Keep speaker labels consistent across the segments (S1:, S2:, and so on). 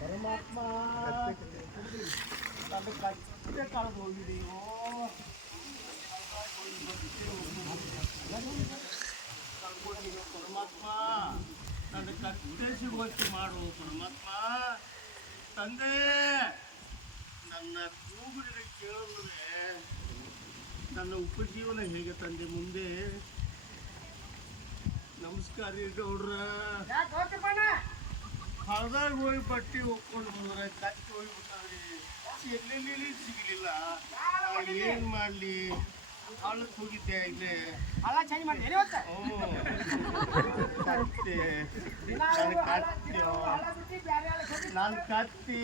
S1: ಪರಮಾತ್ಮ. ಕತ್ತೆ ಕಳೆದು ಹೋಗಿದೆಯೋ ಪರಮಾತ್ಮ ನನ್ನ ಕತ್ತೆ ಸಿಗುವಂತೆ ಮಾಡು, ಪರಮಾತ್ಮ. ತಂದೆ, ನನ್ನ ಕೂಗುಡಿನ ಕೇಳಿದ್ರೆ ನನ್ನ ಉಪಜೀವನ ಹೇಗೆ ತಂದೆ? ಮುಂದೆ ನಮಸ್ಕಾರ ರೀ ಗೌಡ್ರ. ಹಳದಾಗ ಹೋಗಿ ಬಟ್ಟೆ ಒಪ್ಕೊಂಡು ಹೋದ್ರೆ ಕಟ್ಟಿ ಹೋಗ್ಬಿಟ್ಟಾವ್ರಿ. ಎಲ್ಲೆಲ್ಲಿ ಸಿಗಲಿಲ್ಲ. ಏನು ಮಾಡಲಿ? ಹಳಕ್ಕೆ ಹೋಗಿದ್ದೆ ಇಲ್ಲೇ.
S2: ಚೇಂಜ್
S1: ಹ್ಞೂ ಕತ್ತೆ. ನನ್ನ ಕತ್ತಿ. ನಾನು ಕತ್ತಿ.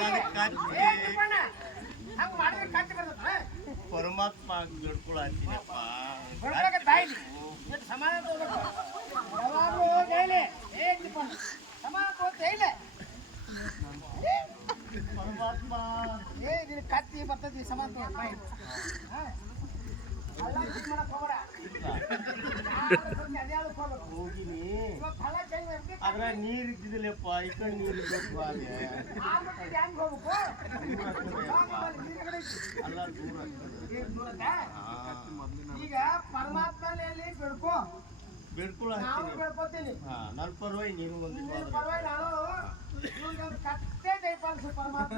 S1: ನನ್ನ ಕತ್ತಿ.
S2: ಮಾಡಿದ್ರೆ ಕತ್ತಿ
S1: ಪರಮಾತ್ಮ ಬೇಡ್ಕೊಳತ್ತೀನಪ್ಪ
S2: ಸಮಾನ ತಗೋ ಡೈಲಿ
S1: ಪರಮಾತ್ಮ
S2: ಏ ನಿನ್ನ ಕತ್ತಿ ಸಮಾನ
S1: ಅದ್ರ ನೀರ್ ಇದ್ದಿದ್ದಿಲ್ಲಪ್ಪ ಈ ಕಡೆ ನೀರ್. ಅಲ್ಲ. ದೂರ?
S2: ಈಗ ಪರಮಾತ್ಮನಲ್ಲಿ ಬಿಡ್ಕೋ. ನಾವು
S1: ಬೇಡ್ಕೊಳತ್ತೀನಿ
S2: ಬಿಡ್ಕೋತೀನಿ.
S1: ಹಾ ನನ್ನ ಪರವಾಗಿ ನೀನು ಒಂದು
S2: ನೀನ್ ಪರವಾಗಿ ನಾನು ಇವ್ನಿಗೊಂದು ಕತ್ತೆ ದಯಪಾಲಿಸು ಪರಮಾತ್ಮ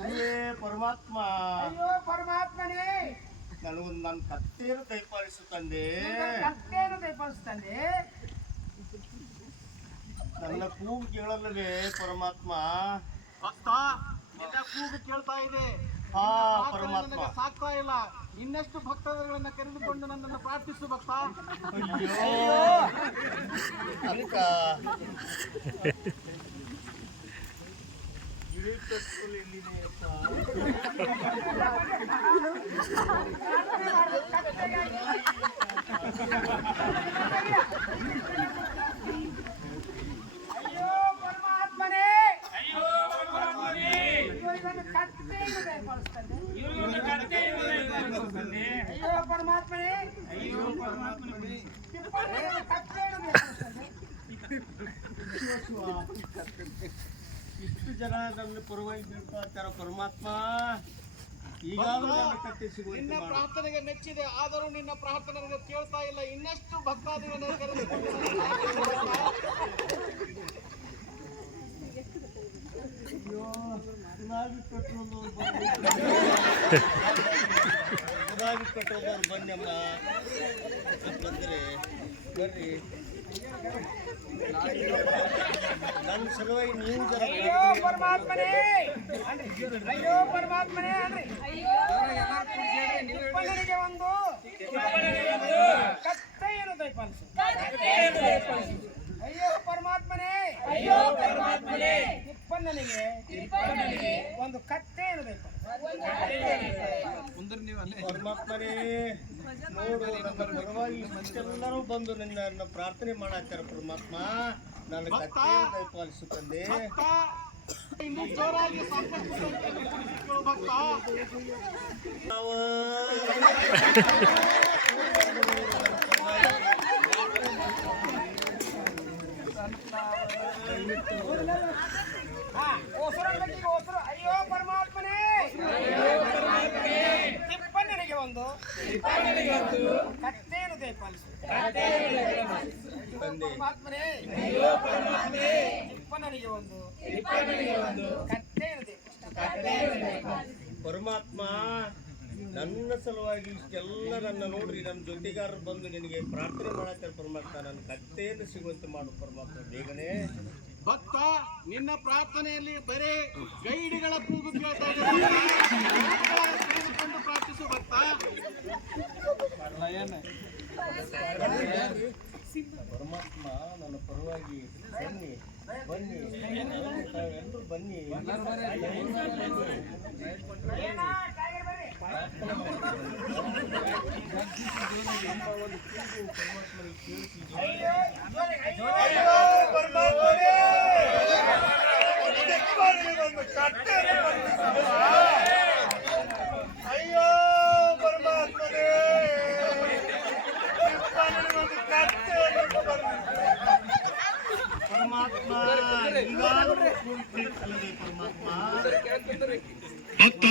S1: ಅಯ್ಯೇ ಪರಮಾತ್ಮ.
S2: ಅಯ್ಯೋ ಪರಮಾತ್ಮನೇ.
S1: ನನಗೊಂದು ನನ್ನ ಕತ್ತೇನು ದಯಪಾಲಿಸು ತಂದೆ
S2: ಕತ್ತೇನು ದಯಪಾಲಿಸು ತಂದೆ
S1: ನನ್ನ ಕೂಗು ಕೇಳಲ್ಲವೇ ಪರಮಾತ್ಮ?
S3: ನಿನ್ನ ಕೂಗು ಕೇಳ್ತಾ ಇದೆ. ಆಕಳ
S1: ಪರಮಾತ್ಮ.
S3: ನನಗೆ ಸಾಕ್ತಾ ಇಲ್ಲ. ಇನ್ನೆಷ್ಟು ಭಕ್ತರುಗಳನ್ನ ಕರೆದುಕೊಂಡು ನನ್ನನ್ನು ಪ್ರಾರ್ಥಿಸು ಭಕ್ತ.
S1: ಅಯ್ಯೋ. ಅಕ್ಕ ಎಲ್ಲಿದೆಯಪ್ಪ
S2: ಅಯ್ಯೋ ಪರಮಾತ್ಮನೇ ಅಯ್ಯೋ ಇವನು ಕತ್ತೆಯನ್ನು ದಯಪಾಲಿಸ್ತಾನೆ ಅಯ್ಯೋ ಪರಮಾತ್ಮನೇ.
S1: ಇಷ್ಟು ಜನ ನನ್ನ ಪರವಾಗಿ ಬೀಳ್ಕೊಳ್ತಾರ ಪರಮಾತ್ಮ. ಈಗಾಗಲೂ ನನ್ನ
S3: ಪ್ರಾರ್ಥನೆಗೆ ಮೆಚ್ಚಿದೆ ಆದರೂ ನಿನ್ನ ಪ್ರಾರ್ಥನೆ ನನಗೆ ಕೇಳ್ತಾ ಇಲ್ಲ. ಇನ್ನಷ್ಟು ಭಕ್ತಾದಿ ಕರೆದುಕೊಂಡು ನನ್ನನ್ನು ಪ್ರಾರ್ಥಿಸು ಭಕ್ತ.
S1: ಅಯ್ಯೋ ಗುಲಾಬಿ ಗುಲಾಬಿ ಬನ್ನಮ್ಮ ಬಂದ್ರೆ ಬರ್ರಿ. ನನ್ನ ಸಲುವಾಗಿ ನೀವು ಜರ
S2: ಅಯ್ಯೋ ಪರಮಾತ್ಮನೇ! ಅನ್ರಿ. ಅಯ್ಯೋ ಪರಮಾತ್ಮನೇ ಅನ್ರಿ ತಿಪ್ಪಣ್ಣನಿಗೆ ಒಂದು ಕತ್ತೆ ಇರಬೇಕು ಅಯ್ಯೋ ಪರಮಾತ್ಮನೇ! ಅಯ್ಯೋ ಪರಮಾತ್ಮನೇ! ತಿಪ್ಪಣ್ಣನಿಗೆ ಒಂದು ಕತ್ತೆ ದಯಪಾಲಿಸು
S1: ಪರಮಾತ್ಮನೇ ನೋಡು ನನ್ನ ಪರವಾಗಿ ಇಷ್ಟೆಲ್ಲರೂ ಬಂದು ನಿನ್ನ ಪ್ರಾರ್ಥನೆ ಮಾಡಾಕ್ತಾರ ಪರಮಾತ್ಮ. ನನ್ನ ಕಟ್ಟೆ ತಂದೆ ನಾವು
S2: ಹಾ ಓಸರ ಕಟ್ಟಿಗೆ ಓಸರು ಅಯ್ಯೋ ಪರಮಾತ್ಮನೇ ತಿಪ್ಪಣ್ಣನಿಗೆ ಒಂದು ಕತ್ತೆಯನ್ನು ದಯಪಾಲಿಸು ಪರಮಾತ್ಮನೇ. ತಿಪ್ಪಣ್ಣನಿಗೆ ಒಂದು. ಕತ್ತೆ
S1: ಪರಮಾತ್ಮ ನನ್ನ ಸಲುವಾಗಿ ಇಷ್ಟೆಲ್ಲ ನನ್ನ ನೋಡ್ರಿ ನನ್ನ ಜೊತೆಗಾರರು ಬಂದು ನಿನಗೆ ಪ್ರಾರ್ಥನೆ ಮಾಡತ್ತಾರೆ ಪರಮಾತ್ಮ. ನನ್ನ ಕತ್ತೆಯನ್ನು ಸಿಗುವಂತೆ ಮಾಡು ಪರಮಾತ್ಮ ಬೇಗನೆ.
S3: ಭಕ್ತ ನಿನ್ನ ಪ್ರಾರ್ಥನೆಯಲ್ಲಿ ಬರೀ ಗೈಡ್ಗಳ ಕೂಗು ಕೇಳ್ತಾ ಪ್ರಾರ್ಥಿಸು ಭಕ್ತ.
S1: ಪರಮಾತ್ಮ ನನ್ನ ಪರವಾಗಿ ಬನ್ನಿ ಬನ್ನಿ. ತಾವೆಲ್ಲರೂ ಬನ್ನಿ.
S2: ಏನ ಟೈಗರ್
S1: ಭಕ್ತ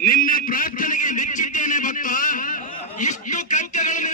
S1: ನಿನ್ನ
S3: ಪ್ರಾರ್ಥನೆಗೆ ಮೆಚ್ಚಿದ್ದೇನೆ
S4: ಭಕ್ತ. ಇಷ್ಟು ಕತ್ಯಗಳನ್ನು